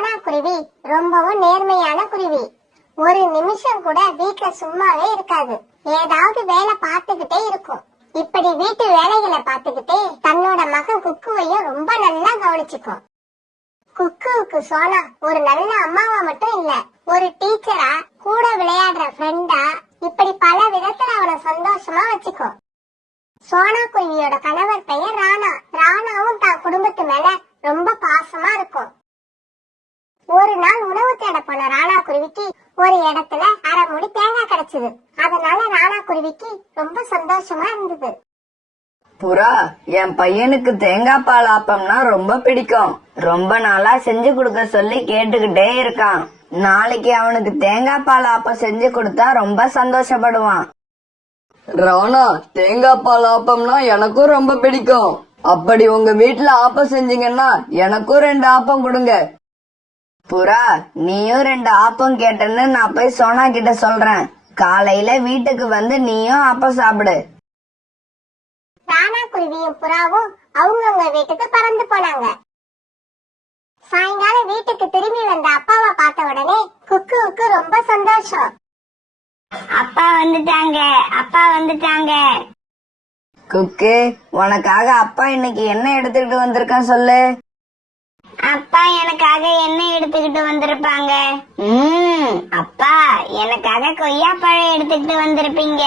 சோனா குருவி ரொம்பவும் நேர்மையான குருவி. ஒரு நிமிஷம் கூட வீட்டுல சும்மாவே இருக்காது. ஏதாவது வேலை பார்த்துக்கிட்டே இருக்கும். இப்படி வீட்டு வேலைகளை பார்த்துக்கிட்டே தன்னோட மகன் குக்குவையும் ரொம்ப நல்லா கவனிச்சுக்கும். குக்குவுக்கு சோனா ஒரு நல்ல அம்மாவா மட்டும் இல்ல, ஒரு டீச்சரா, கூட விளையாடுற ஃப்ரெண்டா, இப்படி பல விதத்துல அவனை சந்தோஷமா வச்சுக்கும். சோனா குருவியோட கணவர் பெயர் ராணா. ராணாவும் தான் குடும்பத்து மேல ரொம்ப பாசமா இருக்கும். ஒரு நாள் உணவு தேட போன ராணா குருவிக்கு ஒரு இடத்துல அரை மூடி தேங்காய் கிடைச்சது. அதனால ராணா குருவிக்கு ரொம்ப சந்தோஷமா இருந்தது. புறா, என் பையனுக்கு தேங்காய் பால் ஆப்பம்னா ரொம்ப பிடிக்கும். ரொம்ப நாளா செஞ்சு கொடுக்க சொல்லி கேட்டுக்கிட்டே இருக்கான். நாளைக்கு அவனுக்கு தேங்காய் பால் ஆப்பம் செஞ்சு கொடுத்தா ரொம்ப சந்தோஷப்படுவான். ராணா, தேங்காய் பால் ஆப்பம்னா எனக்கும் ரொம்ப பிடிக்கும். அப்படி உங்க வீட்டுல ஆப்பம் செஞ்சீங்கன்னா எனக்கும் 2 ஆப்பம் கொடுங்க. புறா, நீயும் 2 ஆப்பம் கேட்டேன்னு நான் போய் சோனா கிட்ட சொல்றேன். காலையில வீட்டுக்கு வந்து நீயும் ஆப்பம் சாப்பிடு. ராணா குருவியும் புறாவும் அவங்கவுங்க வீட்டுக்கு பறந்து போனாங்க. சாயங்காலம் வீட்டுக்கு திரும்பி வந்த அப்பாவை பார்த்த உடனே குக்குவுக்கு ரொம்ப சந்தோஷம். அப்பா வந்துட்டாங்க, அப்பா வந்துட்டாங்க. குக்கு, உனக்காக அப்பா இன்னைக்கு என்ன எடுத்துக்கிட்டு வந்திருக்கான் சொல்லு. அப்பா எனக்காக என்ன எடுத்துக்கிட்டு வந்திருப்பாங்க? அப்பா எனக்காக கொய்யாப்பழம் எடுத்துக்கிட்டு வந்திருப்பீங்க.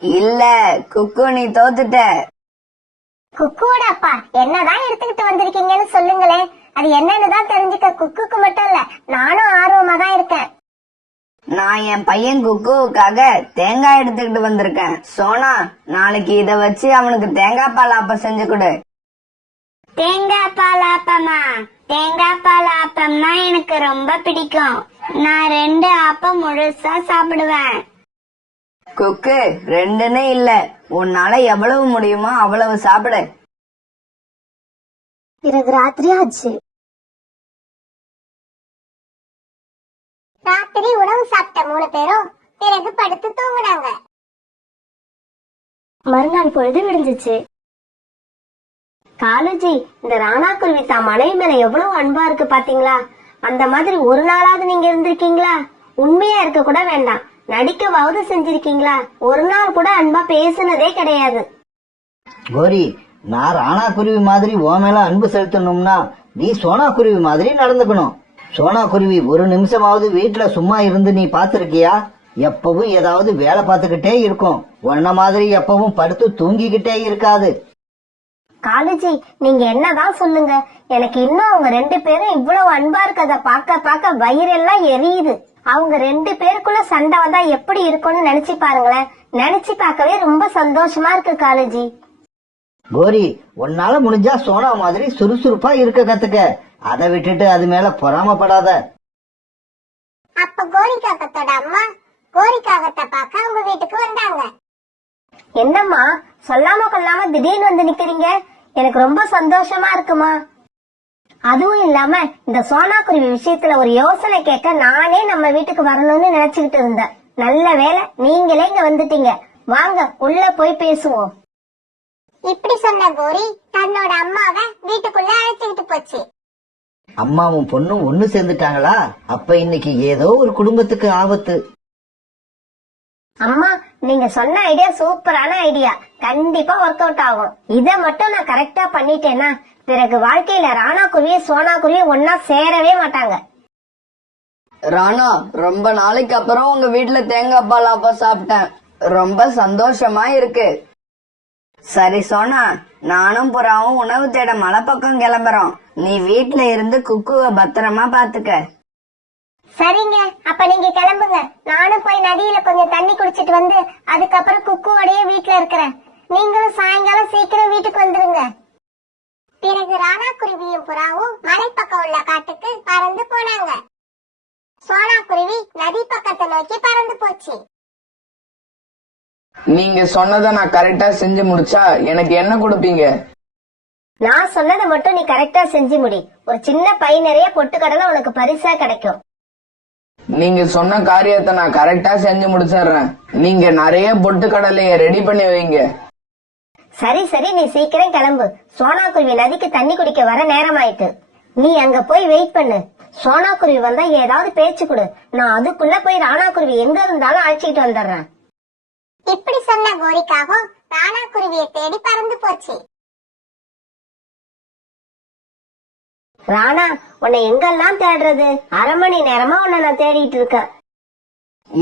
இல்ல குக்கு, நீ தோத்துட்ட. குக்குவோட அப்பா என்னதான் எடுத்துக்கிட்டு வந்திருக்கீங்கன்னு சொல்லுங்களேன். அது என்னன்னு தான் தெரிஞ்சுக்க குக்குக்கு மட்டும் இல்ல, நானும் ஆர்வமா தான் இருக்கேன். நான் என் பையன் குக்குவுக்காக தேங்காய் எடுத்துக்கிட்டு வந்திருக்கேன். சோனா, நாளைக்கு இத வச்சு அவனுக்கு தேங்காய் பால் ஆப்பம் செஞ்சு கொடு. தேங்காய் பால் ஆப்பமா? தேங்காய் பால் ஆப்பம்னா எனக்கு ரொம்ப பிடிக்கும். நான் 2 ஆப்பம் முழுசா சாப்பிடுவேன். குக்கு, 2ன்னு இல்ல, உன்னால எவ்வளவு முடியுமோ அவ்வளவு சாப்பிடு. பிறகு ராத்திரி ஆச்சு. ராத்திரி உணவு சாப்பிட்ட 3 பேரும் பிறகு படுத்து தூங்குனாங்க. மறுநாள் பொழுது விடிஞ்சிச்சு. காலுஜி, இந்த ராணா குருவி தான் மனைவி மேல எவ்வளவு அன்பா இருக்கு பாத்தீங்களா? அந்த மாதிரி ஒரு நாளாவது நீங்க இருந்திருக்கீங்களா? உண்மையா இருக்க கூட வேண்டாம், நடிக்கவாவது செஞ்சிருக்கீங்களா? ஒரு நாள் கூட அன்பா பேசுனதே கிடையாது. கோரி, நான் ராணா குருவி மாதிரி ஓ மேல அன்பு செலுத்தணும்னா நீ சோனா குருவி மாதிரி நடந்துக்கணும். சோனா குருவி ஒரு நிமிஷமாவது வீட்டுல சும்மா இருந்து நீ பாத்திருக்கியா? எப்பவும் ஏதாவது வேலை பார்த்துக்கிட்டே இருக்கும். உன்ன மாதிரி எப்பவும் படுத்து தூங்கிக்கிட்டே இருக்காது. காலுஜி, நீங்க என்னதான் சொல்லுங்க, எனக்கு இன்னும் அவங்க 2 பேரும் இவ்வளவு அன்பா இருக்கத பாக்க பாக்க வயிறெல்லாம் எரியுது. அவங்க 2 பேருக்குள்ள சண்டை வந்தா எப்படி இருக்கும்னு நினைச்சு பாருங்களேன். நினைச்சு பார்க்கவே ரொம்ப சந்தோஷமா இருக்கு காலுஜி. கோரி, உன்னால முடிஞ்சா சோனா மாதிரி சுறுசுறுப்பா இருக்க கத்துக்க. அதை விட்டுட்டு அது மேல பொறாமப்படாத. அப்ப கோரிக்காகத்தோட அம்மா கோரிக்காகத்தை பார்க்க அவங்க வீட்டுக்கு வந்தாங்க. என்னம்மா, சொல்லாம கொள்ளாம திடீர்னு வந்து நிக்கிறீங்க? எனக்கு ரொம்ப சந்தோஷமா இருக்குமா. அதுவும் இல்லாம இந்த சோனா குருவி விஷயத்துல ஒரு யோசனை கேட்க நானே நம்ம வீட்டுக்கு வரணும்னு நினைச்சுக்கிட்டு இருந்தேன். நல்ல வேலை நீங்களே இங்க வந்துட்டீங்க. வாங்க உள்ள போய் பேசுவோம். இப்படி சொன்ன கோரி தன்னோட அம்மாவை வீட்டுக்குள்ள அழைச்சுக்கிட்டு போச்சு. அம்மாவும் பொண்ணும் ஒண்ணு சேர்ந்துட்டாங்களா? அப்ப இன்னைக்கு ஏதோ ஒரு குடும்பத்துக்கு ஆபத்து. அம்மா, நீங்க சொன்ன ஐடியா சூப்பரான ஐடியா. கண்டிப்பா ஒர்க் அவுட் ஆகும். இத மட்டும் நான் கரெக்டா பண்ணிட்டேன்னா பிறகு வாழ்க்கையில ராணா குருவி சோனா குருவி ஒன்னா சேரவே மாட்டாங்க. ராணா, ரொம்ப நாளைக்கு அப்புறம் உங்க வீட்டுல தேங்காய் பால் ஆப்பம் சாப்பிட்டேன். ரொம்ப சந்தோஷமா இருக்கு. சரி சோனா, நானும் புறாவும் உணவு தேட மலை பக்கம் கிளம்புறோம். நீ வீட்டுல இருந்து குக்குவ பத்திரமா பாத்துக்க. சரிங்க, அப்ப நீங்க கிளம்புங்க. நானும் போய் நதியில கொஞ்சம் தண்ணி குடிச்சிட்டு வந்து அதுக்கப்புறம் குக்குவோடைய வீட்டுல இருக்கிறேன். நீங்களும் சாயங்காலம் சீக்கிரம் வீட்டுக்கு வந்துருங்க. பிறகு ராணா குருவியும் புறாவும் மலை பக்கம் உள்ள காட்டுக்கு பறந்து போனாங்க. சோனா குருவி நதி பக்கத்தை நோக்கி பறந்து போச்சு. நீங்க சொன்னதை நான் கரெக்டா செஞ்சு முடிச்சா எனக்கு என்ன கொடுப்பீங்க? நான் சொன்னதை மட்டும் நீ கரெக்டா செஞ்சு முடி. ஒரு சின்ன பை நிறைய பொட்டுக்கடலை உனக்கு பரிசா கிடைக்கும். நீங்க சொன்ன காரியத்தை நான் கரெக்டா செஞ்சு முடிச்சிடுறேன். நீங்க நிறைய பொட்டுக்கடலைய ரெடி பண்ணி வைங்க. சரி சரி, நீ சீக்கிரம் கிளம்பு. சோனா குருவி நதிக்கு தண்ணி குடிக்க வர நேரம் ஆயிட்டு. நீ அங்க போய் வெயிட் பண்ணு. சோனா குருவி வந்தா ஏதாவது பேச்சு கொடு. நான் அதுக்குள்ள போய் ராணா குருவி எங்க இருந்தாலும் அழைச்சிட்டு வந்துடுறேன். இப்படி சொன்ன கோரிக்காகவும் ராணா குருவியை தேடி பறந்து போச்சு. ராணா, உன்னை எங்கெல்லாம் தேடுறது? அரை மணி நேரமா உன்னை நான் தேடிட்டு இருக்கேன்.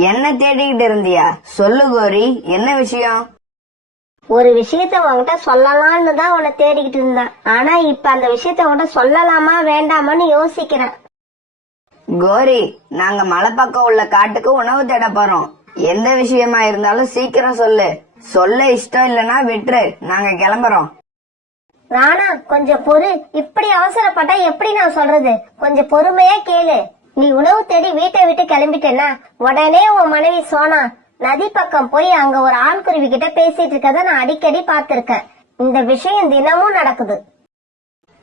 என்ன தேடிக்கிட்டு இருந்தியா? சொல்லு கோரி, என்ன விஷயம்? ஒரு விஷயத்த உன்கிட்ட சொல்லலாம்னு தான் உன்னை தேடிக்கிட்டு இருந்தேன். ஆனா இப்ப அந்த விஷயத்த உன்கிட்ட சொல்லலாமா வேண்டாமான்னு யோசிக்கிறேன். கோரி, நாங்க மலை பக்கம் உள்ள காட்டுக்கு உணவு தேட போறோம். எந்த விஷயமா இருந்தாலும் சீக்கிரம் சொல்லு. சொல்ல இஷ்டம் இல்லைன்னா விட்டுரு, நாங்க கிளம்புறோம். ராணா, கொஞ்சம் பொறு. இப்படி அவசரப்பட்டா எப்படி நான் சொல்றது? கொஞ்சம் பொறுமையா கேளு. நீ உணவு தேடி வீட்டை விட்டு கிளம்பிட்டேன்னா உடனே உன் மனைவி சோனா நதி பக்கம் போய் அங்க ஒரு ஆண் குருவி கிட்ட பேசிட்டு இருக்கத நான் அடிக்கடி பார்த்திருக்கேன். இந்த விஷயம் தினமும் நடக்குது.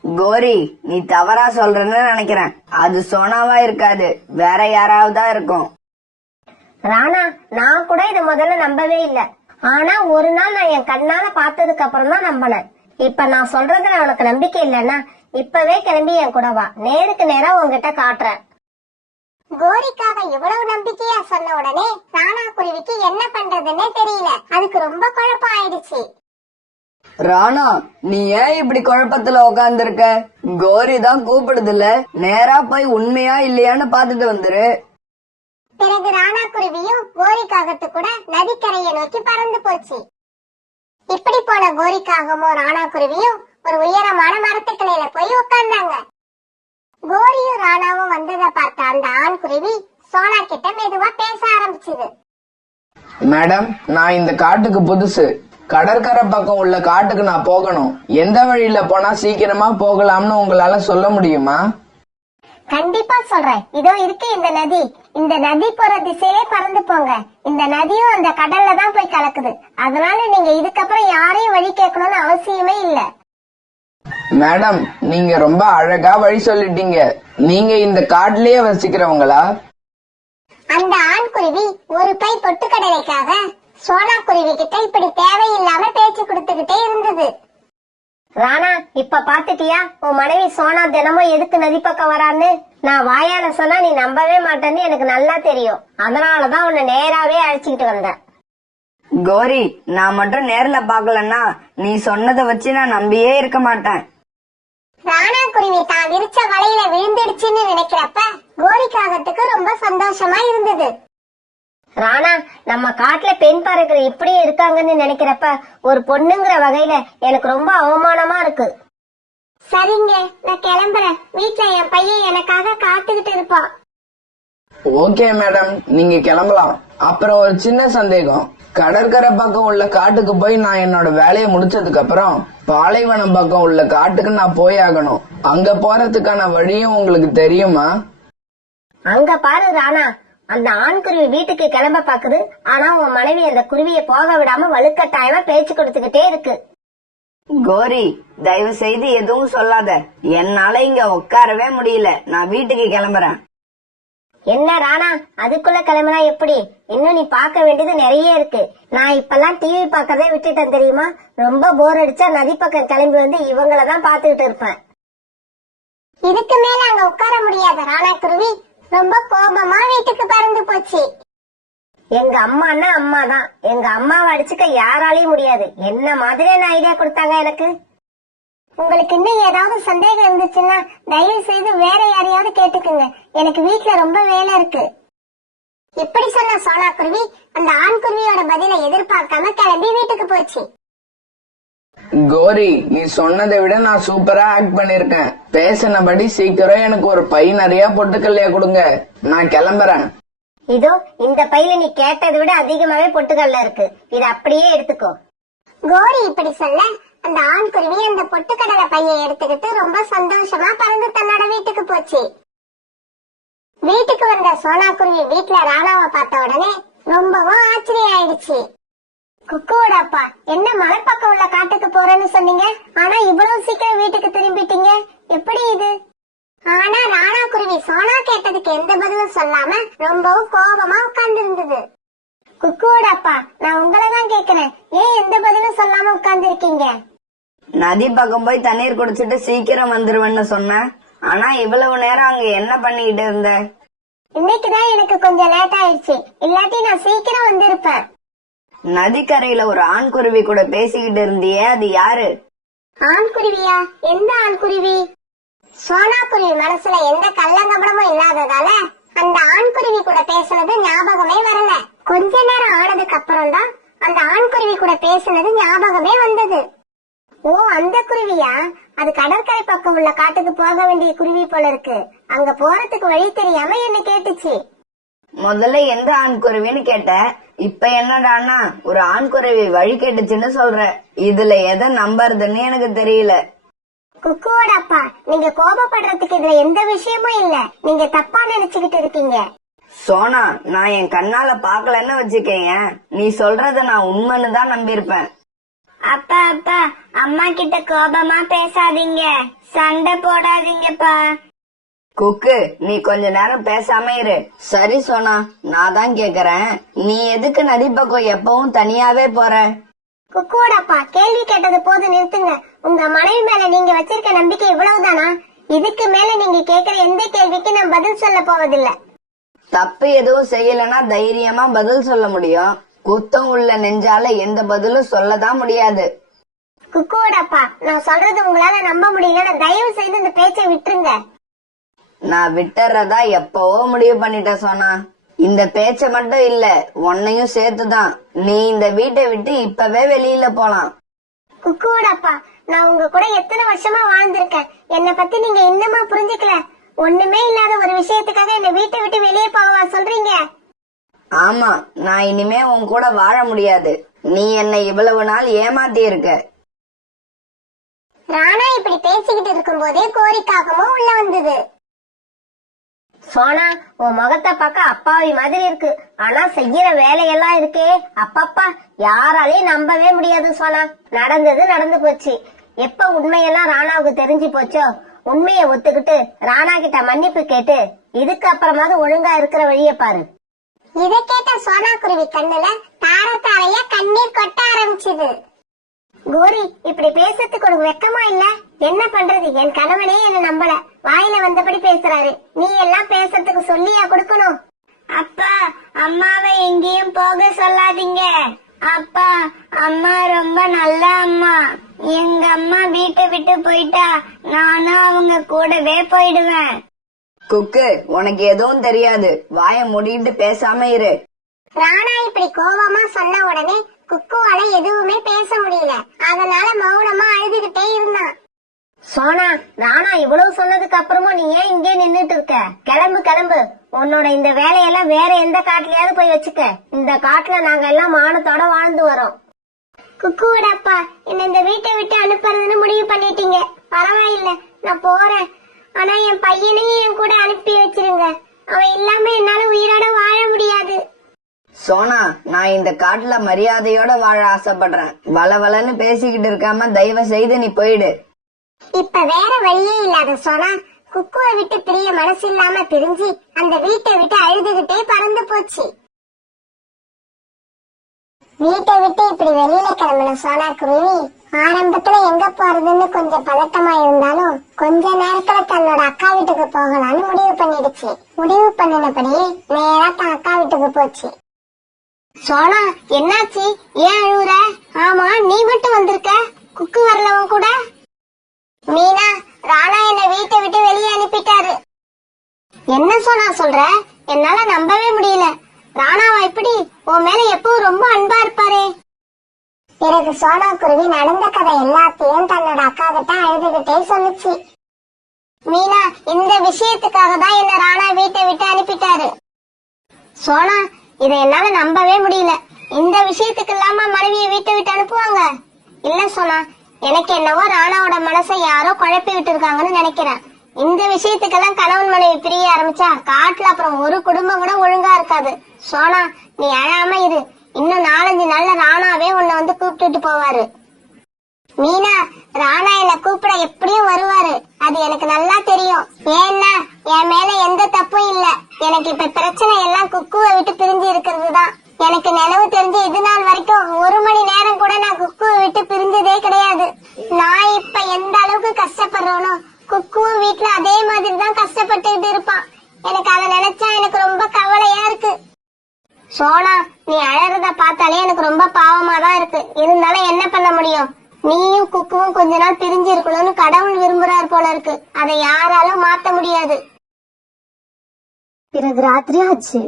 கோரி, நீ தவறா சொல்றன்னு நினைக்கிறேன். அது சோனாவா இருக்காது, வேற யாராவதா இருக்கும். ராணா, நான் கூட இதை முதல்ல நம்பவே இல்ல. ஆனா ஒரு நாள் நான் என் கண்ணால பார்த்ததுக்கு அப்புறம் தான் நம்பினேன். இப்ப நான் சொல்றதுல உனக்கு நம்பிக்கை இல்லைன்னா இப்பவே கிளம்பி என் கூட வா. நேருக்கு நேரா உன்கிட்ட காட்டுறேன். கோரிக்காக இவ்வளவு நம்பிக்கையா சொன்ன உடனே ராணா குருவிக்கு என்ன பண்றதுன்னே தெரியல. அதுக்கு ரொம்ப குழப்பம் ஆயிடுச்சு. ராணா, நீ ஏன் இப்படி குழப்பத்துல உக்காந்துருக்க? கோரி தான் கூப்பிடுதுல, நேரா போய் உண்மையா இல்லையான்னு பாத்துட்டு வந்துரு. பிறகு ராணா குருவியும் கோரிக்காகத்து கூட நதிக்கரையை நோக்கி பறந்து போச்சு. இப்படி போன கோரிக்காகமும் ராணா குருவியும் ஒரு உயரமான மரத்துக்கிளையில போய் உட்கார்ந்தாங்க. கோரியும் ராணாவும் வந்ததை பார்த்த அந்த ஆண் குருவி சோனா கிட்ட மெதுவா பேச ஆரம்பிச்சது. மேடம், நான் இந்த காட்டுக்கு புதுசு. கடற்கரை பக்கம் உள்ள காட்டுக்கு நான் போகணும். எந்த வழியில போனா சீக்கிரமா போகலாம்னு உங்களால சொல்ல முடியுமா? கண்டிப்பா சொல்றேன். இதோ இருக்கு இந்த நதி. இந்த நதி போற திசையிலே பறந்து போங்க. இந்த நதியும் அந்த கடல்ல தான் போய் கலக்குது. அதனால நீங்க இதுக்கப்புறம் யாரையும் வழி கேட்கணும்னு அவசியமே இல்ல. மேடம், நீங்க ரொம்ப அழகா வழி சொல்லிட்டீங்க. நீங்க இந்த காட்டுலயே வசிக்கிறவங்களா? அந்த ஆண் குருவி ஒரு பை பொட்டுக்கடலைக்காக சோனா குருவி கிட்ட இப்படி தேவையில்லாம பேச்சு கொடுத்துக்கிட்டே இருந்தது. ராணா, இப்ப பாத்துட்டியா உன் மனைவி சோனா தினமும் எதுக்கு நதி பக்கம் வரான்னு? நான் வாயால சொன்னா நீ நம்பவே மாட்டேன்னு எனக்கு நல்லா தெரியும். அதனாலதான் உன்னை நேராவே அழைச்சிக்கிட்டு வந்தேன். கோரி, நான் மட்டும் நேர்ல பாக்கலன்னா நீ சொன்னதை வச்சு நான் நம்பியே இருக்க மாட்டேன். ராணா குருவி தான் விரிச்ச வலையில விழுந்துடுச்சுன்னு நினைக்கிறப்ப கோரிக்காகத்துக்கு ரொம்ப சந்தோஷமா இருந்தது. ராணா, நம்ம காட்டுல பெண் பறவைகள் இப்படி இருக்காங்கன்னு நினைக்கிறப்ப ஒரு பொண்ணுங்கிற வகையில எனக்கு ரொம்ப அவமானமா இருக்கு. சரிங்க, நான் கிளம்புறேன். வீட்டுல என் பையன் எனக்காக காத்துக்கிட்டு இருப்பான். ஓகே மேடம், நீங்க கிளம்பலாம். அப்புறம் ஒரு சின்ன சந்தேகம். கடற்கரை பக்கம் உள்ள காட்டுக்கு போய் நான் என்னோட வேலையை முடிச்சதுக்கு அப்புறம் பாலைவனம் பக்கம் உள்ள காட்டுக்கு நான் போய் ஆகணும். அங்க போறதுக்கான வழியும் உங்களுக்கு தெரியுமா? அங்க பாரு ராணா, அந்த ஆண் குருவி வீட்டுக்கு கிளம்ப பாக்குது. ஆனா உன் மனைவி அந்த குருவியை போக விடாம வலுக்கட்டாயமா பேச்சு கொடுத்துக்கிட்டே இருக்கு. கோரி, தயவு செய்து எதுவும் சொல்லாத. என்னால இங்க உட்காரவே முடியல. நான் வீட்டுக்கு கிளம்புறேன். என்ன ராணா, அதுக்குள்ள கிளம்பினா எப்படி? இன்னும் நீ பார்க்க வேண்டியது நிறைய இருக்கு. நான் இப்பெல்லாம் டிவி பார்க்கறதே விட்டுட்டேன் தெரியுமா? ரொம்ப போர் அடிச்சா நதி பக்கம் கிளம்பி வந்து இவங்களதான் பாத்துக்கிட்டு இருப்பேன். இதுக்கு மேல அங்க உட்கார முடியாத ராணா குருவி ரொம்ப கோபமா வீட்டுக்கு பறந்து போச்சு. எங்க அம்மான்னா அம்மா தான். எங்க அம்மாவை அடிச்சுக்க யாராலையும் முடியாது. என்ன மாதிரியான ஐடியா கொடுத்தாங்க எனக்கு. உங்களுக்கு இன்னும் ஏதாவது சந்தேகம் இருந்துச்சுன்னா தயவு செய்து வேற யாரையாவது கேட்டுக்குங்க. எனக்கு வீட்டுல ரொம்ப வேலை இருக்கு. இப்படி சொன்ன சோனா குருவி அந்த ஆண் குருவியோட பதிலை எதிர்பார்க்காம கிளம்பி வீட்டுக்கு போச்சு. கோரி, நீ சொன்னதை விட நான் சூப்பரா ஆக்ட் பண்ணிருக்கேன். பேசினபடி சீக்கிரம் எனக்கு ஒரு பை நிறைய பொட்டுக்கல்லையா கொடுங்க. நான் கிளம்புறேன். இதோ இந்த பையில நீ கேட்டதை விட அதிகமாவே பொட்டுக்கல்ல இருக்கு. இத அப்படியே எடுத்துக்கோ. கோரி இப்படி சொல்ல அந்த ஆண் குருவி அந்த பொட்டுக்கடலை பையை எடுத்துக்கிட்டு ரொம்ப சந்தோஷமா பறந்து தன்னோட வீட்டுக்கு போச்சு. வீட்டுக்கு வந்த சோனா குருவி வீட்டுல ராணாவை பார்த்த உடனே ரொம்பவும் ஆச்சரியம் ஆயிடுச்சு. குக்குவோட அப்பா, என்ன மலைப்பக்கம் உள்ள காட்டுக்கு போறேன்னு சொன்னீங்க, ஆனா இவ்வளவு சீக்கிரம் வீட்டுக்கு திரும்பிட்டீங்க, எப்படி இது? ஆனா ராணா குருவி சோனா கேட்டதுக்கு எந்த பதிலும் சொல்லாம ரொம்பவும் கோபமா உட்கார்ந்து இருந்தது. குக்குவோட அப்பா, நான் உங்களை தான் கேக்குறேன், ஏன் எந்த பதிலும் சொல்லாம உட்கார்ந்து இருக்கீங்க? நதி பக்கம் போய் தண்ணீர் குடிச்சிட்டு சீக்கிரம் வந்துருவேன்னு சொன்னேன். ஆனா இவ்வளவு நேரம் அங்க என்ன பண்ணிட்டு இருந்த? இன்னைக்குதான் எனக்கு கொஞ்சம் லேட் ஆயிடுச்சு, இல்லாட்டி நான் சீக்கிரம் வந்திருப்பேன். நதிக்கரையில ஒரு ஆண் குருவி கூட பேசிக்கிட்டு இருந்தியே, அது யாரு? ஆண் குருவியா? எந்த ஆண் குருவி? சோனா குருவி மனசுல எந்த கள்ளங்கபடமும் இல்லாததால அந்த ஆண் குருவி கூட பேசுனது ஞாபகமே வரல. கொஞ்ச நேரம் ஆனதுக்கு அப்புறம் தான் அந்த ஆண் குருவி கூட பேசுனது ஞாபகமே வந்தது. ஓ, அந்த குருவியா? அது கடற்கரை பக்கம் உள்ள காட்டுக்கு போக வேண்டிய குருவி போல இருக்கு. அங்க போறதுக்கு வழி தெரியாம என்ன கேட்டுச்சு. முதல்ல எந்த ஆண் குருவின்னு கேட்ட, இப்ப என்னடான்னா ஒரு ஆண் குருவி வழி கேட்டுச்சுன்னு சொல்ற. இதுல எதை நம்புறதுன்னு எனக்கு தெரியல. குக்குவோட அப்பா, நீங்க கோபப்படுறதுக்கு இதுல எந்த விஷயமும் இல்ல. நீங்க தப்பா நினைச்சுக்கிட்டு இருக்கீங்க. சோனா, நான் என் கண்ணால பாக்கலன்னு வச்சுக்கேங்க, நீ சொல்றத நான் உண்மைன்னு தான் நம்பியிருப்பேன். அப்பா அப்பா, அம்மா கிட்ட கோபமா பேசாதீங்க, சண்டை போடாதீங்கப்பா. குக்கு, நீ கொஞ்ச நேரம் பேசாம இரு. சரி சோனா, நான் தான் கேக்குறேன், நீ எதுக்கு நதி பக்கம் எப்பவும் தனியாவே போற? குக்குவோட அப்பா, கேள்வி கேட்டது போது நிறுத்துங்க. உங்க மனைவி மேல நீங்க வச்சிருக்க நம்பிக்கை இவ்வளவுதானா? இதுக்கு மேல நீங்க கேக்குற எந்த கேள்விக்கு நான் பதில் சொல்ல போவதில்லை. தப்பு எதுவும் செய்யலன்னா தைரியமா பதில் சொல்ல முடியும். குத்தம் உள்ள நெஞ்சால எந்த பதிலும் சொல்லதான் முடியாது. குக்குவோட அப்பா, நான் சொல்றது உங்களால நம்ப முடியல. தயவு செய்து இந்த பேச்சை விட்டுருங்க. நான் விட்டுறதா எப்பவோ முடிவு பண்ணிட்டேன் சோனா. இந்த பேச்ச மட்டும் இல்ல, உன்னையும் சேர்த்துதான். நீ இந்த வீட்டை விட்டு இப்பவே வெளியில போலாம். குக்குவோட அப்பா, நான் உங்க கூட எத்தனை வருஷமா வாழ்ந்திருக்கேன். என்னை பத்தி நீங்க இன்னுமா புரிஞ்சுக்கல? ஒண்ணுமே இல்லாத ஒரு விஷயத்துக்காக என்ன வீட்டை விட்டு வெளியே போகவா சொல்றீங்க? ஆமா, நான் இனிமே உன் கூட வாழ முடியாது. நீ என்னை இவ்வளவு நாள் ஏமாத்தி இருக்க. ராணா இப்படி பேசிக்கிட்டு இருக்கும் போதே கோரிக்காகமும் உள்ள வந்தது. சோனா, உன் முகத்தை பார்க்க அப்பாவி மாதிரி இருக்கு. ஆனா செய்யற வேலையெல்லாம் இருக்கே, அப்பப்பா, யாராலையும் நம்பவே முடியாது சோனா. நடந்தது நடந்து போச்சு. எப்ப உண்மையெல்லாம் ராணாவுக்கு தெரிஞ்சு போச்சோ, உண்மையை ஒத்துக்கிட்டு ராணா கிட்ட மன்னிப்பு கேட்டு இதுக்கு அப்புறமாவது ஒழுங்கா இருக்கிற வழிய பாரு. இதை கேட்ட சோனா குருவி கண்ணுல தார தாரையா கண்ணீர் கொட்ட ஆரம்பிச்சது. கோரி, இப்படி பேசுறதுக்கு ஒரு வெக்கமா இல்ல? என்ன பண்றது, என் கணவனே என்ன நம்பல, வாயில வந்தபடி பேசுறாரு. நீ எல்லாம் பேசுறதுக்கு சொல்லியா கொடுக்கணும்? அப்பா, அம்மாவை எங்கேயும் போக சொல்லாதீங்க. அப்பா, அம்மா ரொம்ப நல்ல அம்மா. எங்க அம்மா வீட்டை விட்டு போயிட்டா நானும் அவங்க கூடவே போயிடுவேன். குக்கு, உனக்கு எதுவும் தெரியாது. வாயை மூடிட்டு பேசாம இரு. ராணா இப்படி கோவமா சொன்ன உடனே குக்குவால எதுவுமே பேச முடியல. அதனால மௌனமா அழுதுகிட்டே இருந்தான். சோனா, ராணா இவ்வளவு சொன்னதுக்கு அப்புறமும் நீ ஏன் இங்கே நின்னுட்டு இருக்க? கிளம்பு கிளம்பு. உன்னோட இந்த வேலையெல்லாம் வேற எந்த காட்டுலயாவது போய் வச்சுக்க. இந்த காட்டுல நாங்க எல்லாம் மானத்தோட வாழ்ந்து வரோம். குக்குவோட அப்பா, என்ன இந்த வீட்டை விட்டு அனுப்புறதுன்னு முடிவு பண்ணிட்டீங்க. பரவாயில்ல, நான் போறேன். ஆனா என் பையனையும் என் கூட அனுப்பி வச்சிருங்க. அவன் இல்லாம என்னால உயிரோட வாழ முடியாது. சோனா, நான் இந்த காட்டுல மரியாதையோட வாழ ஆசைப்படுறேன். வளவலன்னு பேசிக்கிட்டு இருக்காம தயவு செய்து நீ போயிடு. இப்ப வேற வழியே இல்லாத சோனா குக்குவை விட்டு பிரிய மனசு இல்லாம பிரிஞ்சு அந்த வீட்டை விட்டு அழுதுகிட்டே பறந்து போச்சு. வீட்டை விட்டு இப்படி வெளியில கிளம்பின சோனா குருவி ஆரம்பத்துல எங்க போறதுன்னு கொஞ்சம் பதட்டமா இருந்தாலும் கொஞ்ச நேரத்துல தன்னோட அக்கா வீட்டுக்கு போகலான்னு முடிவு பண்ணிடுச்சு. முடிவு பண்ணினபடியே நேரா தான் அக்கா வீட்டுக்கு போச்சு. சோனா, என்னாச்சு? ஏன் அழுவுற? ஆமா, நீ மட்டும் வந்திருக்க, குக்கு வரலவன் கூட? மீனா, ராணா என்ன வீட்டை விட்டு வெளியே அனுப்பிட்டாரு. என்ன சோனா சொல்ற? என்னால நம்பவே முடியல. ராணாவா இப்படி? உன் மேல எப்பவும் ரொம்ப அன்பா இருப்பாரே. எனக்கு சோனா குருவி நடந்த கதை எல்லாத்தையும் தன்னோட அக்கா கிட்ட அழுதுகிட்டே சொல்லுச்சு. மீனா, இந்த விஷயத்துக்காக தான் என்ன ராணா வீட்டை விட்டு அனுப்பிட்டாரு. சோனா, இதை என்னால நம்பவே முடியல. இந்த விஷயத்துக்கு இல்லாம மனைவியை வீட்டை விட்டு அனுப்புவாங்க? இல்ல சோனா, எனக்கு என்னவோ ராணாவோட மனசை யாரோ குழப்பி விட்டு இருக்காங்கன்னு நினைக்கிறேன். இந்த விஷயத்துக்கெல்லாம் கணவன் மனைவி பிரிய ஆரம்பிச்சா காட்டுல அப்புறம் ஒரு குடும்பம் கூட ஒழுங்கா இருக்காது. சோனா, நீ அழாம இரு. இன்னும் 4-5 நாள்ல ராணாவே உன்னை வந்து கூப்பிட்டுட்டு போவாரு. மீனா, ராணா என்ன கூப்பிட எப்படியும் வருவாரு, அது எனக்கு நல்லா தெரியும். ஏன்னா என் மேல எந்த தப்பும் இல்ல. எனக்கு இப்ப பிரச்சனை எல்லாம் குக்குவை விட்டு பிரிஞ்சு இருக்கிறது தான். எனக்கு நினைவு தெரிஞ்சு இது நாள் வரைக்கும் 1 மணி நேரம் கூட நான் குக்குவை விட்டு பிரிஞ்சதே கிடையாது. நான் இப்ப எந்த அளவுக்கு கஷ்டப்படுறோனோ குக்குவும் வீட்டுல அதே மாதிரி தான் கஷ்டப்பட்டுக்கிட்டு இருப்பான். எனக்கு அதை நினைச்சா எனக்கு ரொம்ப கவலையா இருக்கு. சோனா, நீ அழறத பார்த்தாலே எனக்கு ரொம்ப பாவமா தான் இருக்கு. இருந்தாலும் என்ன பண்ண முடியும்? நீயும் குக்குவும் கொஞ்ச நாள் பிரிஞ்சு இருக்கணும்னு கடவுள் விரும்புறார் போல இருக்கு. அதை யாராலும் மாத்த முடியாது. பிறகு ராத்திரி ஆச்சு.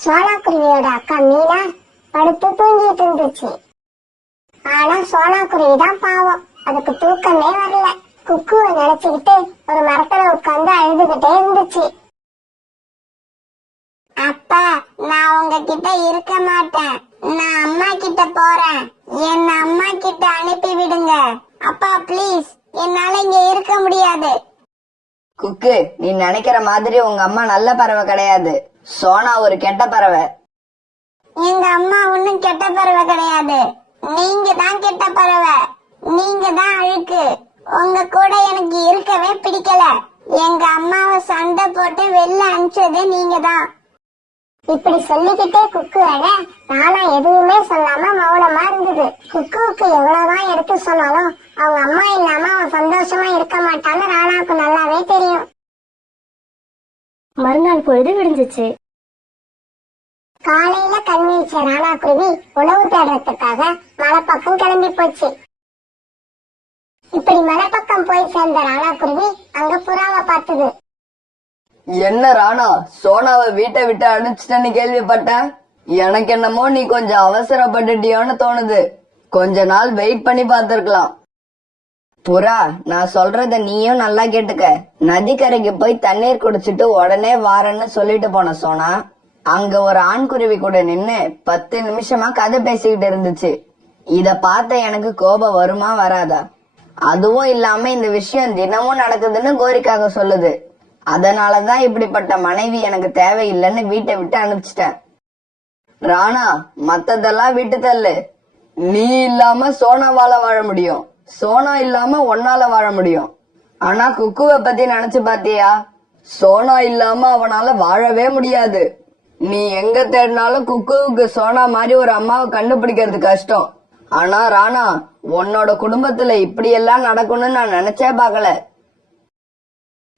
சோனாக்குருவியோட அக்கா மீனா படுத்து தூங்கிட்டு இருந்துச்சு. ஆனா சோனாக்குருவி தான் பாவம், அதுக்கு தூக்கமே வரல. குக்குவை நினைச்சுக்கிட்டு ஒரு மரத்துல உட்கார்ந்து அழுதுகிட்டே இருந்துச்சு. அப்பா, நான் உங்ககிட்ட இருக்க மாட்டேன். நான் அம்மா கிட்ட போறேன். என்ன அம்மா கிட்ட அனுப்பி விடுங்க. அப்பா ப்ளீஸ், என்னால இங்க இருக்க முடியாது. குக்கு, நீ நினைக்கிற மாதிரி உங்க அம்மா நல்ல பறவை கிடையாது. சோனா ஒரு கெட்ட பறவை. எங்க அம்மா ஒண்ணும் கெட்ட பறவை கிடையாது. நீங்க தான் கெட்ட பறவை. நீங்க தான் அழுக்கு. உங்க கூட எனக்கு இருக்கவே பிடிக்கல. எங்க அம்மாவை சண்டை போட்டு வெளில அனுப்பிச்சதே நீங்க தான். இப்படி சொல்லிக்கிட்டே குக்கு அழ ராணா எதுவுமே சொல்லாம மௌனமா இருந்தது. குக்குவுக்கு எவ்வளவுதான் எடுத்து சொன்னாலும் அவங்க அம்மா இல்லாம அவன் சந்தோஷமா இருக்க மாட்டான்னு ராணாவுக்கு நல்லாவே தெரியும். மறுநாள் பொழுது விடிஞ்சிச்சு. காலையில கண் வீழ்ச்ச ராணா குருவி உணவு தேடுறதுக்காக மலைப்பக்கம் கிளம்பி போச்சு. இப்படி மலைப்பக்கம் போய் சேர்ந்த ராணா குருவி அங்க புறாவை பார்த்தது. என்ன ராணா, சோனாவை வீட்டை விட்டு அனுப்பிச்சிட்டேன்னு கேள்விப்பட்டேன். எனக்கு என்னமோ நீ கொஞ்சம் அவசரப்பட்டுட்டியோன்னு தோணுது. கொஞ்ச நாள் வெயிட் பண்ணி பார்த்திருக்கலாம். புறா, நான் சொல்றத நீயும் நல்லா கேட்டுக்க. நதிக்கரைக்கு போய் தண்ணீர் குடிச்சிட்டு உடனே வாரேன்னு சொல்லிட்டு போன சோனா அங்க ஒரு ஆண் குருவி கூட நின்னு 10 நிமிஷமா கதை பேசிக்கிட்டு இருந்துச்சு. இத பார்த்த எனக்கு கோபம் வருமா வராதா? அதுவும் இல்லாம இந்த விஷயம் தினமும் நடக்குதுன்னு கோரிக்காக சொல்லுது. அதனாலதான் இப்படிப்பட்ட மனைவி எனக்கு தேவையில்லைன்னு வீட்டை விட்டு அனுப்பிச்சிட்டேன். ராணா, மத்ததெல்லாம் விட்டு தள்ளு. நீ இல்லாம சோனாவால வாழ முடியும், சோனா இல்லாம ஒன்னால வாழ முடியும். ஆனா குக்குவை பத்தி நினைச்சு பாத்தியா? சோனா இல்லாம அவனால வாழவே முடியாது. நீ எங்க தேடினாலும் குக்குவுக்கு சோனா மாதிரி ஒரு அம்மாவை கண்டுபிடிக்கிறது கஷ்டம். ஆனா ராணா, உன்னோட குடும்பத்துல இப்படி எல்லாம் நடக்கும்னு நான் நினைச்சே பாக்கல.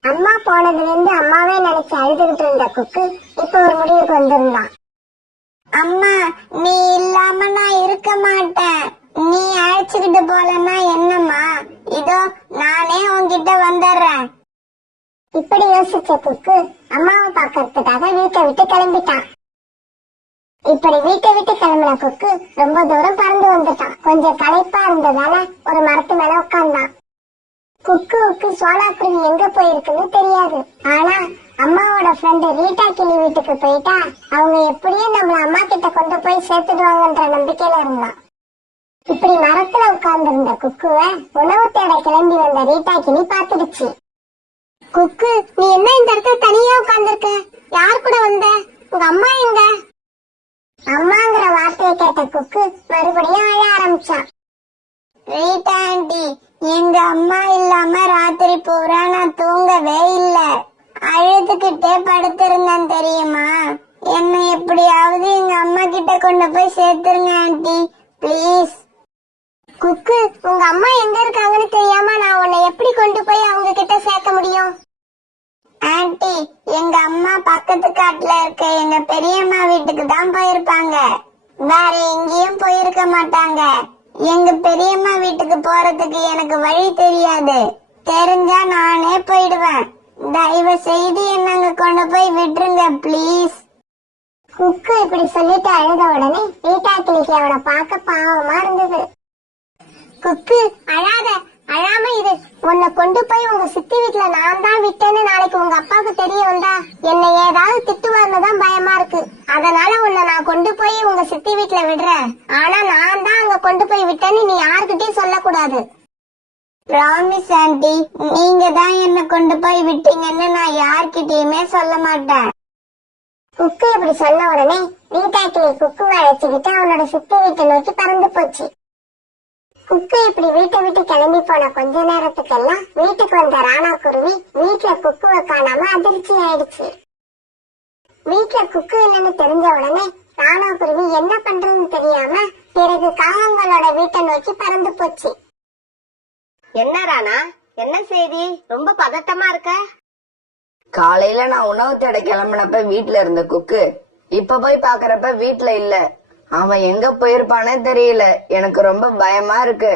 அம்மா போனதுல இருந்து அம்மாவே நினைச்சு அழுதுகிட்டு இருந்த குக்கு இப்ப ஒரு முடிவுக்கு வந்திருந்தான். அம்மா, நீ இல்லாம நான் இருக்க மாட்டேன். நீ அழைச்சுக்கிட்டு போலன்னா என்னம்மா? இதோ நானே உன்கிட்ட வந்துடுறேன். இப்படி யோசிச்ச குக்கு அம்மாவை பாக்கிறதுக்காக வீட்டை விட்டு கிளம்பிட்டான். இப்படி வீட்டை விட்டு கிளம்பின குக்கு ரொம்ப தூரம் பறந்து வந்துட்டான். கொஞ்சம் களைப்பா இருந்ததால ஒரு மரத்து மேல உட்கார்ந்தான். குக்குவுக்கு சோனாக்குருவி எங்க போயிருக்குன்னு தெரியாது. ஆனா அம்மாவோட ஃப்ரெண்டு ரீட்டா கிளி வீட்டுக்கு போயிட்டா அவங்க எப்படியும் நம்மள அம்மா கிட்ட கொண்டு போய் சேர்த்துடுவாங்கன்ற நம்பிக்கையில இருந்தான். இப்படி மரத்துல உட்கார்ந்து இருந்த குக்குவை உணவு தேட கிளம்பி வந்த ரீட்டா கிளி பாத்துடுச்சு. குக்கு, நீ என்ன இந்த இடத்துல தனியா உட்கார்ந்துருக்க? யார் கூட வந்த? உங்க அம்மா எங்க? அம்மாங்கிற வார்த்தையை கேட்ட குக்கு மறுபடியும் அழ ஆரம்பிச்சான். ரீட்டா ஆண்டி, எங்க அம்மா இல்லாம ராத்திரி பூரா நான் தூங்கவே இல்ல. அழுதுகிட்டே படுத்திருந்தேன் தெரியுமா? என்ன எப்படியாவது எங்க அம்மா கிட்ட கொண்டு போய் சேர்த்துருங்க ஆண்டி, பிளீஸ். குக்கு, உங்க அம்மா எங்க இருக்காங்கன்னு தெரியாம நான் உன்னை எப்படி கொண்டு போய் அவங்க கிட்ட சேர்க்க முடியும்? ஆண்டி, எங்க அம்மா பக்கத்து காட்டுல இருக்க எங்க பெரியம்மா வீட்டுக்கு தான் போயிருப்பாங்க. வேற எங்கேயும் போயிருக்க மாட்டாங்க. எங்க பெரியம்மா வீட்டுக்கு போறதுக்கு எனக்கு வழி தெரியாது. தெரிஞ்சா நானே போயிடுவேன். தயவு செய்து என்ன அங்க கொண்டு போய் விட்டுருங்க பிளீஸ். குக்கு இப்படி சொல்லிட்டு அழுத உடனே ரீட்டா கிளிக்கு அவனை பார்க்க பாவமா இருந்தது. குக்கு, அழாத, அழாம இரு. உன்னை கொண்டு போய் உங்க சித்தி வீட்டுல நான் தான் விட்டேன்னு நாளைக்கு உங்க அப்பாவுக்கு தெரிய வந்தா என்னை ஏதாவது திட்டுவார்னு தான் பயமா இருக்கு. அதனால உன்னை நான் கொண்டு போய் உங்க சித்தி வீட்டுல விடுறேன். ஆனா நான் தான் அங்க கொண்டு போய் விட்டேன்னு நீ யாருக்கிட்டையும் சொல்லக்கூடாது. ப்ராமிஸ் ஆண்டி, நீங்க தான் என்ன கொண்டு போய் விட்டீங்கன்னு நான் யார்கிட்டயுமே சொல்ல மாட்டேன். குக்கு இப்படி சொன்ன உடனே ரீட்டா கிளி குக்குவை அழைச்சுக்கிட்டு அவனோட சித்தி வீட்டை நோக்கி பறந்து போச்சு. குக்கு இப்படி வீட்டை விட்டு கிளம்பி போன கொஞ்ச நேரத்துக்கெல்லாம் வீட்டுக்கு வந்த ராணா குருவி வீட்டுல குக்குவை காணாம அதிர்ச்சி ஆயிடுச்சு. வீட்டுல குக்கு இல்லைன்னு தெரிஞ்ச உடனே ராணா குருவி என்ன பண்றதுன்னு தெரியாம பிறகு காகங்களோட வீட்டை நோக்கி பறந்து போச்சு. என்ன ராணா, என்ன செய்தி? ரொம்ப பதட்டமா இருக்க? காலையில நான் உணவு தேட கிளம்பினப்ப வீட்ல இருந்த குக்கு இப்ப போய் பாக்குறப்ப வீட்ல இல்ல. அவன் எங்க போயிருப்பானே தெரியல. எனக்கு ரொம்ப பயமா இருக்கு.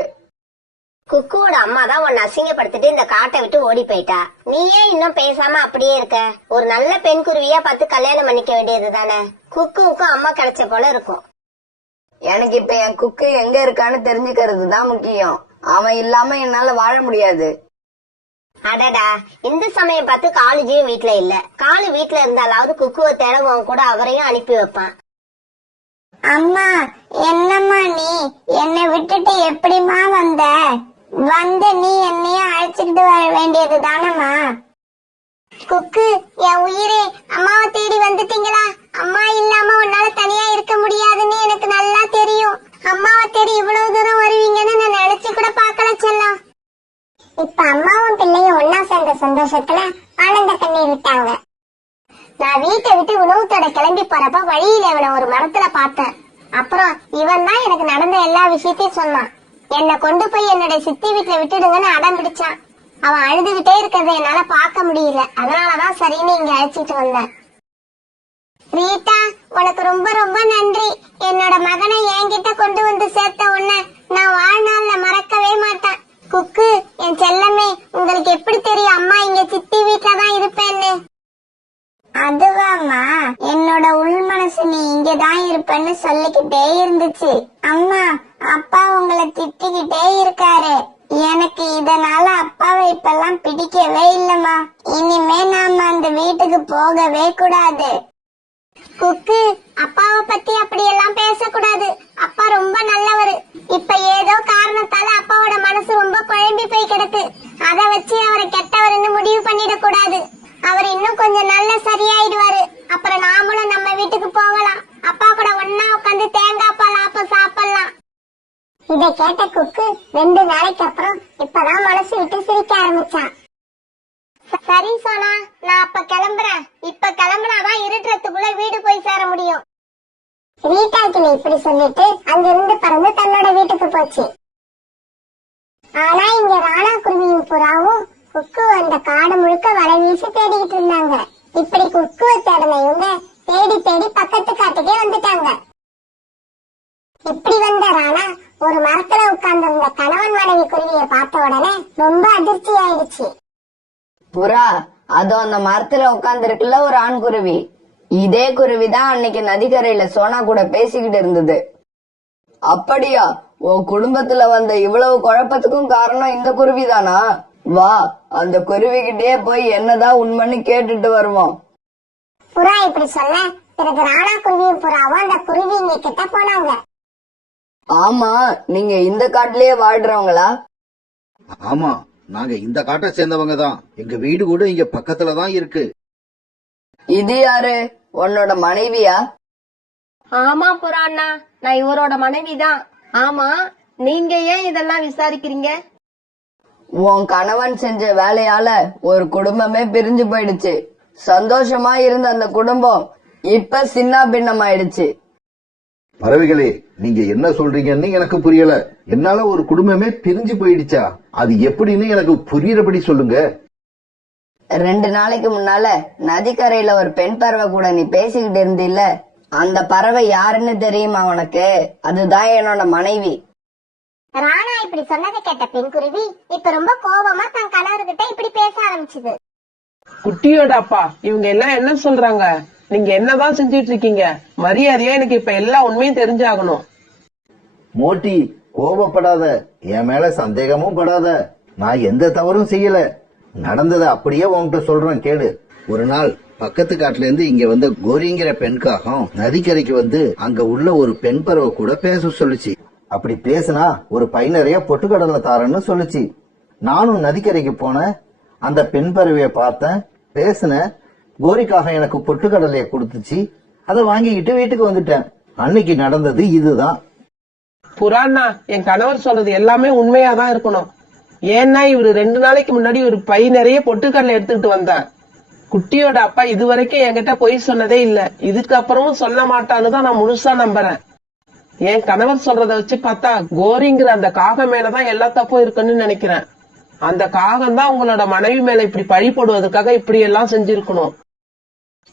குக்குவோட அம்மா தான் உன்னை அசிங்கப்படுத்திட்டு இந்த காட்டை விட்டு ஓடி போயிட்டா. நீ ஏன் இன்னும் பேசாம அப்படியே இருக்க? ஒரு நல்ல பெண் குருவியா பார்த்து கல்யாணம் பண்ணிக்க வேண்டியது தானே. குக்குவுக்கும் அம்மா கிடைச்ச போல இருக்கும். எனக்கு இப்ப என் குக்கு எங்க இருக்கான்னு தெரிஞ்சுக்கிறது தான் முக்கியம். அவன் இல்லாம என்னால வாழ முடியாது. அடடா, இந்த சமயம் பார்த்து காலேஜையும் வீட்ல இல்ல. காலு வீட்ல இருந்தாலாவது குக்குவை தேடவும் கூட அவரையும் அனுப்பி வைப்பான். அம்மா, என்னம்மா நீ என்னை விட்டுட்டு எப்படிமா வந்த? நீ என்னையும் அழைச்சிட்டு வர வேண்டியது தானம்மா? குக்கு, என் உயிரே, அம்மாவை தேடி வந்துட்டீங்களா? அம்மா இல்லாம உன்னால தனியா இருக்க முடியாதுன்னு எனக்கு நல்லா தெரியும். அம்மாவை தேடி இவ்வளவு தூரம் வருவீங்கன்னு நான் நினைச்சு கூட பார்க்கல செல்லம். இப்ப அம்மாவும் பிள்ளையும் ஒன்னா சேர்ந்த சந்தோஷத்துல ஆனந்த கண்ணீர் விட்டாங்க. நான் வீட்டை விட்டு உணவுத்தோட கிளம்பி போறப்ப வழியில இவனை ஒரு மரத்துல பார்த்தேன். அப்புறம் இவன் தான் எனக்கு நடந்த எல்லா விஷயத்தையும் சொன்னான். என்னை கொண்டு போய் என்னுடைய சித்தி வீட்டுல விட்டுடுங்கன்னு அடம் பிடிச்சான். அவன் அழுதுகிட்டே இருக்கிறத என்னால பார்க்க முடியல. அதனாலதான் சரின்னு இங்க அழைச்சிட்டு வந்தேன். ரீட்டா, உனக்கு ரொம்ப ரொம்ப நன்றி. என்னோட மகனை என்கிட்ட கொண்டு வந்து சேர்த்த உன்னை நான் வாழ்நாள்ல மறக்கவே மாட்டேன். குக்கு, என் செல்லமே, உங்களுக்கு எப்படி தெரியும் அம்மா இங்க சித்தி வீட்டுல தான் இருப்பேன்னு? அதுவாமா, என்னோட உள் மனசு நீ இங்கதான் இருப்பேன்னு சொல்லிக்கிட்டே இருந்துச்சு. அம்மா, அப்பா உங்களை திட்டிக்கிட்டே இருக்காரு. எனக்கு இதனால அப்பாவை இப்பெல்லாம் பிடிக்கவே இல்லம்மா. இனிமே நாம அந்த வீட்டுக்கு போகவே கூடாது. குக்கு, அப்பாவை பத்தி அப்படி எல்லாம் பேசக்கூடாது. அப்பா ரொம்ப நல்லவரு. இப்ப ஏதோ காரணத்தால அப்பாவோட மனசு ரொம்ப குழம்பி போய் கிடக்கு. அத வச்சு அவரை கெட்டவர்னு முடிவு பண்ணிட கூடாது. அவர் இன்னும் கொஞ்சம் நல்ல சரியாயிடுவாரு. அப்புறம் நாமளும் நம்ம வீட்டுக்கு போகலாம். அப்பா கூட ஒன்னா உட்காந்து தேங்காய் பால் ஆப்பம் சாப்பிடலாம். இதை கேட்ட குக்கு 2 நாளைக்கு அப்புறம் இப்பதான் மனசு விட்டு சிரிக்க ஆரம்பிச்சான். சரி சோனா, நான் அப்ப கிளம்புறேன். இப்ப கிளம்புனாதான் இருட்டுறதுக்குள்ள வீடு போய் சேர முடியும். ரீட்டாக்கு இப்படி சொல்லிட்டு அங்கிருந்து பறந்து தன்னோட வீட்டுக்கு போச்சு. ஆனா இங்க ராணா குருவியும் புறாவும் குக்கு அந்த காடு முழுக்க வலை வீசி தேடிக்கிட்டு இருந்தாங்க. இப்படி குக்குவை தேடின இவங்க தேடி தேடி பக்கத்து காட்டுக்கே வந்துட்டாங்க. இப்படி வந்த ராணா ஒரு மரத்துல உட்கார்ந்திருந்த கணவன் மனைவி குருவியை பார்த்த உடனே ரொம்ப அதிர்ச்சி ஆயிடுச்சு. புறா, அதோ அந்த மரத்துல உட்கார்ந்து இருக்குல்ல ஒரு ஆண் குருவி. இதே குருவிதான் அன்னைக்கு நதிக்கரையில சோனா கூட பேசிக்கிட்டு இருந்தது. அப்படியா? உன் குடும்பத்துல வந்த இவ்வளவு குழப்பத்துக்கும் காரணம் இந்த குருவிதானா? வா, அந்த குருவிகிட்டே போய் என்னதான் உண்மைன்னு கேட்டுட்டு வருவோம். புறா இப்படி சொல்ல பிறகு ராணா குருவியும் புறாவும் அந்த குருவி இங்க கிட்ட போனாங்க. ஆமா, நீங்க இந்த காட்டுலயே வாழ்றவங்களா? ஆமா, நாங்க இந்த காட்டை சேர்ந்தவங்க தான். எங்க வீடு கூட இங்க பக்கத்துல தான் இருக்கு. இது யாரு? உன்னோட மனைவியா? ஆமா புறாண்ணா, நான் இவரோட மனைவிதான். ஆமா, நீங்க ஏன் இதெல்லாம் விசாரிக்கிறீங்க? உன் கணவன் செஞ்ச வேலையால ஒரு குடும்பமே பிரிஞ்சு போயிடுச்சு. சந்தோஷமா இருந்த அந்த குடும்பம் இப்ப சின்ன பின்னமாயிடுச்சு. பறவைகளே, நீங்க என்ன சொல்றீங்கன்னு எனக்கு புரியல. என்னால ஒரு குடும்பமே பிரிஞ்சு போயிடுச்சா? அது எப்படின்னு எனக்கு புரியறபடி சொல்லுங்க. 2 நாளைக்கு முன்னால நதிக்கரையில ஒரு பெண் பறவை கூட நீ பேசிக்கிட்டு இருந்தில்ல, அந்த பறவை யாருன்னு தெரியுமா உனக்கு? அதுதான் என்னோட மனைவி. ராணா இப்படி சொன்னதை கேட்ட பெண் குருவி இப்ப ரொம்ப கோபமா தன் கணவர்கிட்ட இப்படி பேச ஆரம்பிச்சது. குட்டியோட அப்பா, இவங்க எல்லாம் என்ன சொல்றாங்க? நீங்க என்னதான் செஞ்சிட்டு இருக்கீங்க? மரியாதையா எனக்கு இப்ப எல்லா உண்மையும் தெரிஞ்சாகணும். மோட்டி, கோபப்படாத. என் மேல சந்தேகமும் படாத. நான் எந்த தவறும் செய்யல. நடந்ததை அப்படியே உன்கிட்ட சொல்றேன் கேளு. ஒரு நாள் பக்கத்து காட்டுல இருந்து இங்க வந்த கோரிங்கிற பெண்காகம் நதிக்கரைக்கு வந்து அங்க உள்ள ஒரு பெண் பறவை கூட பேச சொல்லுச்சு. அப்படி பேசினா ஒரு பை நிறைய பொட்டுக்கடலை தாரன்னு சொல்லுச்சு. நானும் நதிக்கரைக்கு போனேன். அந்த பெண் பறவைய பார்த்தேன், பேசினேன். கோரிக்காக எனக்கு பொட்டுக்கடலைய கொடுத்துச்சு. அதை வாங்கிக்கிட்டு வீட்டுக்கு வந்துட்டேன். அன்னைக்கு நடந்தது இதுதான். புறாண்ணா, என் கணவர் சொல்றது எல்லாமே உண்மையாதான் இருக்கணும். ஏன்னா இவரு 2 நாளைக்கு முன்னாடி ஒரு பை நிறைய பொட்டுக்கடலை எடுத்துக்கிட்டு வந்தார். குட்டியோட அப்பா இதுவரைக்கும் என்கிட்ட பொய் சொன்னதே இல்ல. இதுக்கப்புறமும் சொல்ல மாட்டான்னு தான் நான் முழுசா நம்புறேன். என் கணவர் சொல்றத வச்சு பார்த்தா கோரிங்கிற அந்த காகம் மேலதான் எல்லா தப்பும் இருக்குன்னு நினைக்கிறேன். அந்த காகம் தான் உங்களோட மனைவி மேல இப்படி பழி போடுவதற்காக இப்படி எல்லாம் செஞ்சிருக்கணும்.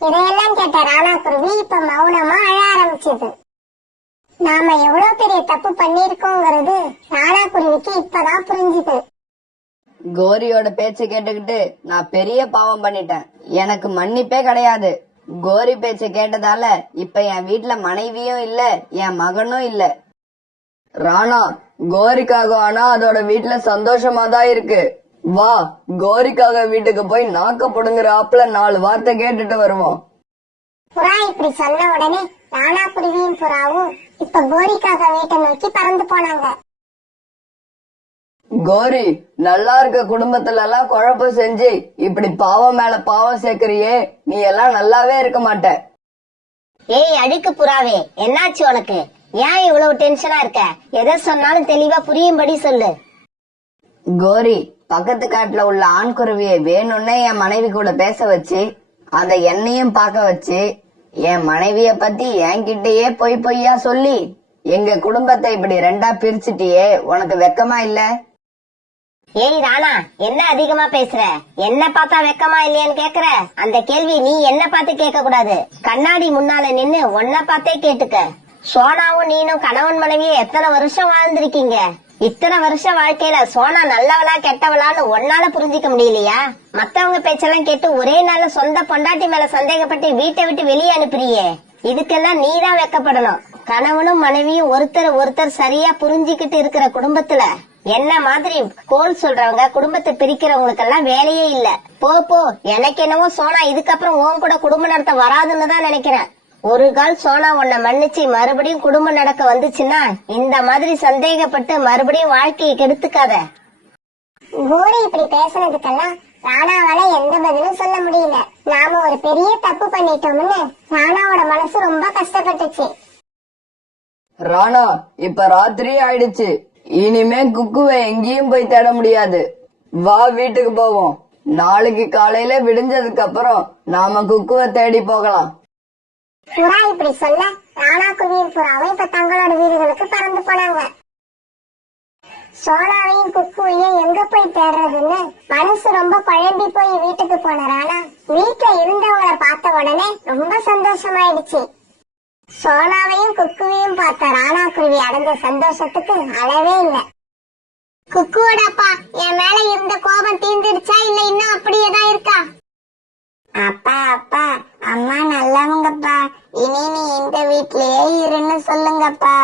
இதையெல்லாம் கேட்ட ராணா குருவி இப்ப மௌனமா அழ ஆரம்பிச்சது. நாம எவ்வளவு பெரிய தப்பு பண்ணிருக்கோங்கிறது ராணா குருவிக்கு இப்பதான் புரிஞ்சுது. கோரியோட பேச்ச கேட்டுக்கிட்டு நான் பெரிய பாவம் பண்ணிட்டேன். எனக்கு மன்னிப்பே கிடையாது. கோரி பேச்ச கேட்டதால இப்ப என் வீட்டுல மனைவியும் இல்ல, என் மகனும் இல்ல. ராணா, கோரிக்காக ஆனா அதோட வீட்டுல சந்தோஷமா தான் இருக்கு. வா, கோரிக்காக வீட்டுக்கு போய் நாக்க புடுங்குற ஆப்புல 4 வார்த்தை கேட்டுட்டு வருவோம். புறா இப்படி சொன்ன உடனே ராணா குருவியும் புறாவும் இப்ப கோரிக்காக வீட்டை நோக்கி பறந்து போனாங்க. கோரி, நல்லா இருக்க குடும்பத்துல எல்லாம் குழப்பம் செஞ்சு இப்படி பாவம் மேல பாவம் சேர்க்கறியே, நீ எல்லாம் நல்லாவே இருக்க மாட்ட. ஏய் அழுக்கு புறாவே, என்னாச்சு உனக்கு? ஏன் இவ்வளவு டென்ஷனா இருக்க? எதை சொன்னாலும் தெளிவா புரியும்படி சொல்லு. கோரி, பக்கத்து காட்டுல உள்ள ஆண் குருவியை வேணும்னே என் மனைவி கூட பேச வச்சு அத என்னையும் பார்க்க வச்சு என் மனைவிய பத்தி என்கிட்டயே பொய்யா சொல்லி எங்க குடும்பத்தை இப்படி 2ஆ பிரிச்சுட்டியே, உனக்கு வெக்கமா இல்ல? ஏய் ராணா, என்ன அதிகமா பேசுற? என்ன பார்த்தா வெக்கமா இல்லையான்னு கேக்குற? அந்த கேள்வி நீ என்ன பார்த்து கேட்க கூடாது. கண்ணாடி முன்னால நின்னு உன்ன பார்த்தே கேட்டுக்க. சோனாவும் நீனும் கணவன் மனைவியும் எத்தனை வருஷம் வாழ்ந்திருக்கீங்க. இத்தனை வருஷம் வாழ்க்கையில சோனா நல்லவளா கெட்டவளான்னு ஒன்னால புரிஞ்சிக்க முடியலையா? மத்தவங்க பேச்செல்லாம் கேட்டு ஒரே நாள்ல சொந்த பொண்டாட்டி மேல சந்தேகப்பட்டு வீட்டை விட்டு வெளியே அனுப்புறியே, இதுக்கெல்லாம் நீதான் வெக்கப்படணும். கணவனும் மனைவியும் ஒருத்தர் சரியா புரிஞ்சுக்கிட்டு இருக்கிற குடும்பத்துல என்ன மாதிரி கோல் சொல்றவங்க, குடும்பத்தை பிரிக்கிறவங்களுக்கு எல்லாம் வேலையே இல்ல. போ, எனக்கு என்னவோ சோனா இதுக்கப்புறம் உன் கூட குடும்பம் நடத்த வராதுன்னு தான் நினைக்கிறேன். ஒரு கால் சோனா உன்னை மன்னிச்சு மறுபடியும் குடும்பம் நடக்க வந்துச்சுன்னா இந்த மாதிரி சந்தேகப்பட்டு மறுபடியும் வாழ்க்கையை கெடுத்துக்காத. கோரி இப்படி பேசுனதுக்கெல்லாம் ராணாவால எந்த பதிலும் சொல்ல முடியல. நாம ஒரு பெரிய தப்பு பண்ணிட்டோம்னு ராணாவோட மனசு ரொம்ப கஷ்டப்பட்டுச்சு. ராணா, இப்ப ராத்திரி ஆயிடுச்சு. இனிமே குக்குவை எங்கேயும் போய் தேட முடியாது. வா, வீட்டுக்கு போவோம். நாளைக்கு காலையில விடிஞ்சதுக்கு அப்புறம் நாம குக்குவை தேடி போகலாம். புறா இப்படி சொல்ல ராணா குருவியும் புறாவும் இப்ப தங்களோட வீடுகளுக்கு பறந்து போனாங்க. சோனாவையும் குக்குவையும் எங்க போய் தேடுறதுன்னு மனசு ரொம்ப குழம்பி போய் வீட்டுக்கு போன ராணா வீட்டுல இருந்தவங்களை பார்த்த உடனே ரொம்ப சந்தோஷமாயிடுச்சு. சோனாவையும் குக்குவையும் பார்த்த ராணா குருவி அடைஞ்ச சந்தோஷத்துக்கு அளவே இல்ல. குக்குவோட அப்பா, என் மேல இருந்த கோபம் தீர்ந்துடுச்சா இல்ல இன்னும் அப்படியேதான் இருக்கா? அப்பா, அம்மா நல்லவங்கப்பா. இனி நீ இந்த வீட்லயே இருன்னு சொல்லுங்கப்பா.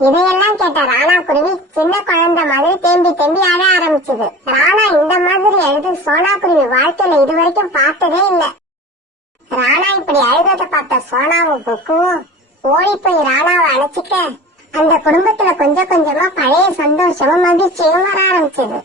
இதையெல்லாம் கேட்ட ராணா குருவி சின்ன குழந்தை மாதிரி தேம்பி அழ ஆரம்பிச்சது. ராணா இந்த மாதிரி அழுது சோனா குருவி வாழ்க்கையில இதுவரைக்கும் பார்த்ததே இல்ல. ராணா இப்படி அழுததை பார்த்த சோனாவும் குக்குவும் ஓடி போய் ராணாவை அழைச்சிக்க அந்த குடும்பத்துல கொஞ்சம் கொஞ்சமா பழைய சந்தோஷமும் மகிழ்ச்சியும் வர ஆரம்பிச்சது.